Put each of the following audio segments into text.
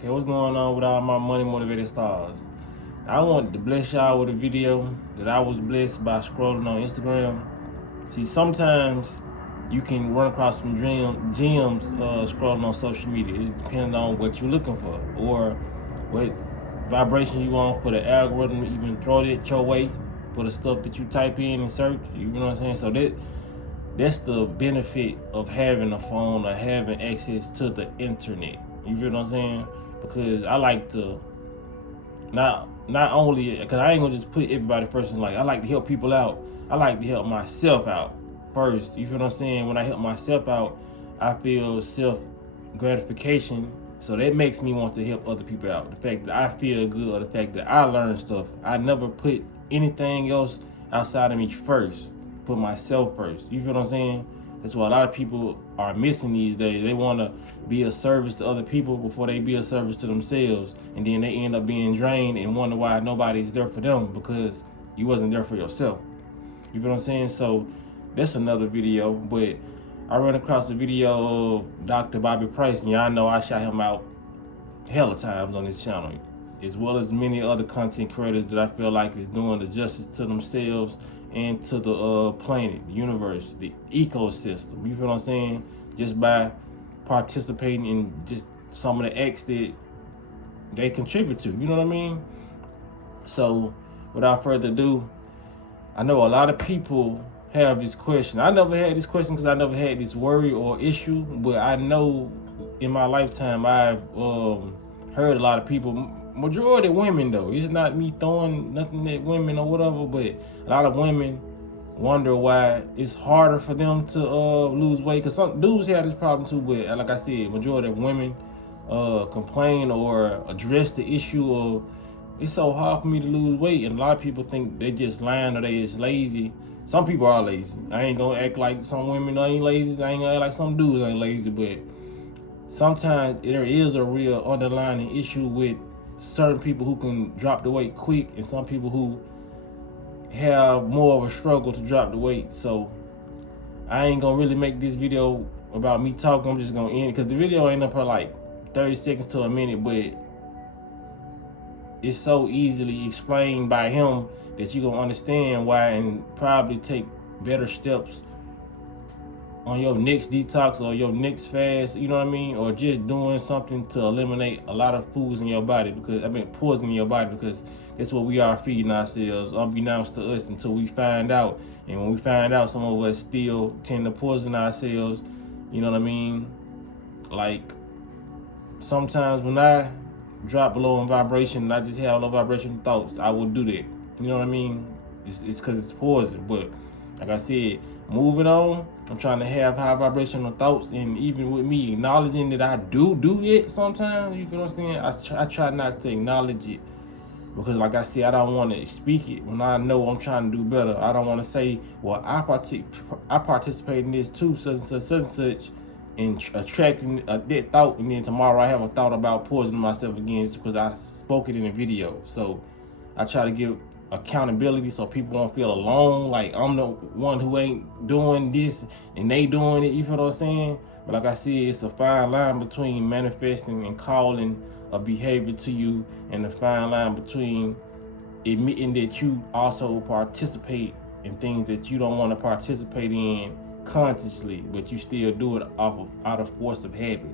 Okay, what's going on with all my money motivated stars? I wanted to bless y'all with a video that I was blessed by scrolling on Instagram. See, sometimes you can run across some gems scrolling on social media. It's depending on what you're looking for or what vibration you want for the algorithm to even throw it your way for the stuff that you type in and search. You know what I'm saying? So that's the benefit of having a phone or having access to the internet. You feel what I'm saying? Because I like to not only because I ain't gonna just put everybody first in life. I like to help people out. I like to help myself out first. You feel what I'm saying? When I help myself out, I feel self gratification. So that makes me want to help other people out. The fact that I feel good, or the fact that I learn stuff. I never put anything else outside of me first. Put myself first. You feel what I'm saying? That's what a lot of people are missing these days. They want to be a service to other people before they be a service to themselves. And then they end up being drained and wonder why nobody's there for them because you wasn't there for yourself. You feel what I'm saying? So that's another video. But I ran across a video of Dr. Bobby Price, and y'all know I shout him out hella times on this channel, as well as many other content creators that I feel like is doing the justice to themselves and to the planet, the universe, the ecosystem. You feel what I'm saying? Just by participating in just some of the acts that they contribute to. You know what I mean? So without further ado, I know a lot of people have this question. I never had this question because I never had this worry or issue, but I know in my lifetime I've heard a lot of people, majority women though, it's not me throwing nothing at women or whatever, but a lot of women wonder why it's harder for them to lose weight, because some dudes have this problem too, but like I said, majority of women complain or address the issue of it's so hard for me to lose weight, and a lot of people think they just lying or they just lazy. Some people are lazy. I ain't gonna act like some women ain't lazy. I ain't gonna act like some dudes ain't lazy, but sometimes there is a real underlying issue with certain people who can drop the weight quick and some people who have more of a struggle to drop the weight. So I ain't gonna really make this video about me talking. I'm just gonna end it because the video ain't up for like 30 seconds to a minute, but it's so easily explained by him that you're gonna understand why and probably take better steps on your next detox or your next fast, you know what I mean? Or just doing something to eliminate a lot of foods in your body, because poison in your body, because that's what we are feeding ourselves, unbeknownst to us, until we find out. And when we find out, some of us still tend to poison ourselves, you know what I mean? Like sometimes when I drop below in vibration and I just have low vibration thoughts, I will do that. You know what I mean? It's because it's poison. But like I said, moving on, I'm trying to have high vibrational thoughts, and even with me acknowledging that I do it sometimes, you feel what I'm saying? I try not to acknowledge it, because like I said, I don't want to speak it when I know I'm trying to do better. I don't want to say, well, I participate in this too, such and such, and attracting that thought, and then tomorrow I have a thought about poisoning myself again just because I spoke it in a video. So I try to give accountability so people don't feel alone, like I'm the one who ain't doing this and they doing it. You feel what I'm saying? But like I said, it's a fine line between manifesting and calling a behavior to you, and the fine line between admitting that you also participate in things that you don't want to participate in consciously, but you still do it out of force of habit.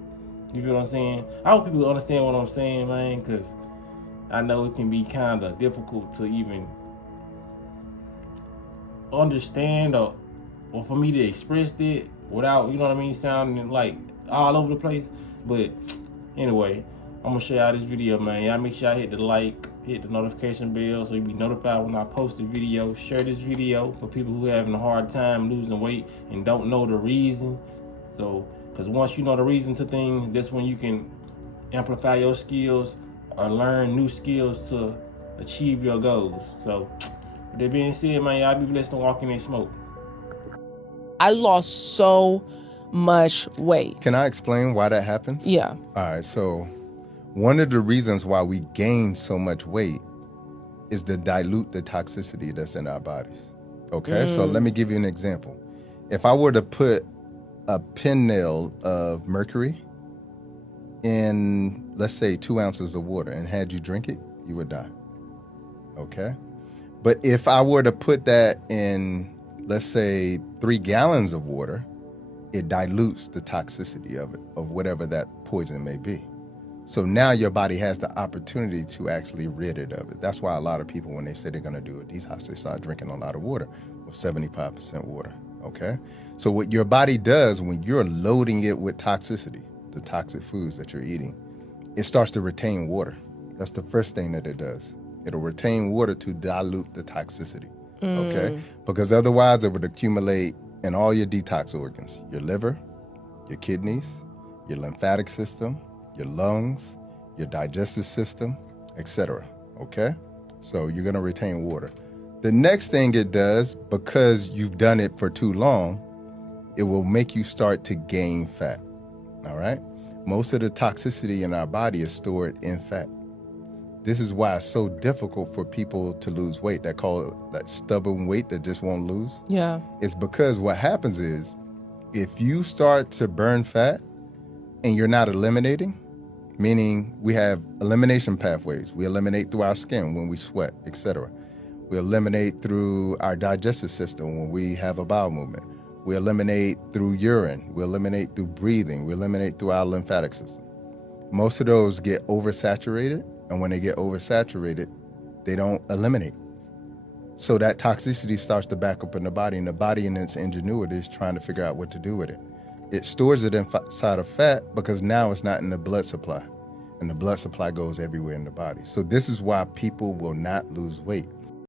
You feel what I'm saying? I hope people understand what I'm saying, man, because I know it can be kind of difficult to even understand or for me to express that without, you know what I mean, sounding like all over the place. But anyway, I'm gonna show y'all this video, man. Y'all make sure y'all hit the like, hit the notification bell so you be notified when I post a video. Share this video for people who having a hard time losing weight and don't know the reason. So, because once you know the reason to things, that's when you can amplify your skills or learn new skills to achieve your goals. So, with that being said, man, y'all be blessed and walk in that smoke. I lost so much weight. Can I explain why that happens? Yeah. All right, so one of the reasons why we gain so much weight is to dilute the toxicity that's in our bodies. Okay, so let me give you an example. If I were to put a pin nail of mercury in, let's say, 2 ounces of water and had you drink it, you would die. Okay? But if I were to put that in, let's say, 3 gallons of water, it dilutes the toxicity of it, of whatever that poison may be. So now your body has the opportunity to actually rid it of it. That's why a lot of people, when they say they're going to do a detox, they start drinking a lot of water, with 75% water, okay? So what your body does when you're loading it with toxicity, the toxic foods that you're eating, it starts to retain water. That's the first thing that it does. It'll retain water to dilute the toxicity, okay? Because otherwise it would accumulate in all your detox organs, your liver, your kidneys, your lymphatic system, your lungs, your digestive system, etc. Okay? So you're gonna retain water. The next thing it does, because you've done it for too long, it will make you start to gain fat. All right? Most of the toxicity in our body is stored in fat. This is why it's so difficult for people to lose weight. They call it that stubborn weight that just won't lose. Yeah. It's because what happens is, if you start to burn fat and you're not eliminating, meaning we have elimination pathways. We eliminate through our skin when we sweat, etc. We eliminate through our digestive system when we have a bowel movement. We eliminate through urine. We eliminate through breathing. We eliminate through our lymphatic system. Most of those get oversaturated, and when they get oversaturated, they don't eliminate. So that toxicity starts to back up in the body, and the body in its ingenuity is trying to figure out what to do with it. It stores it inside of fat because now it's not in the blood supply, and the blood supply goes everywhere in the body. So this is why people will not lose weight.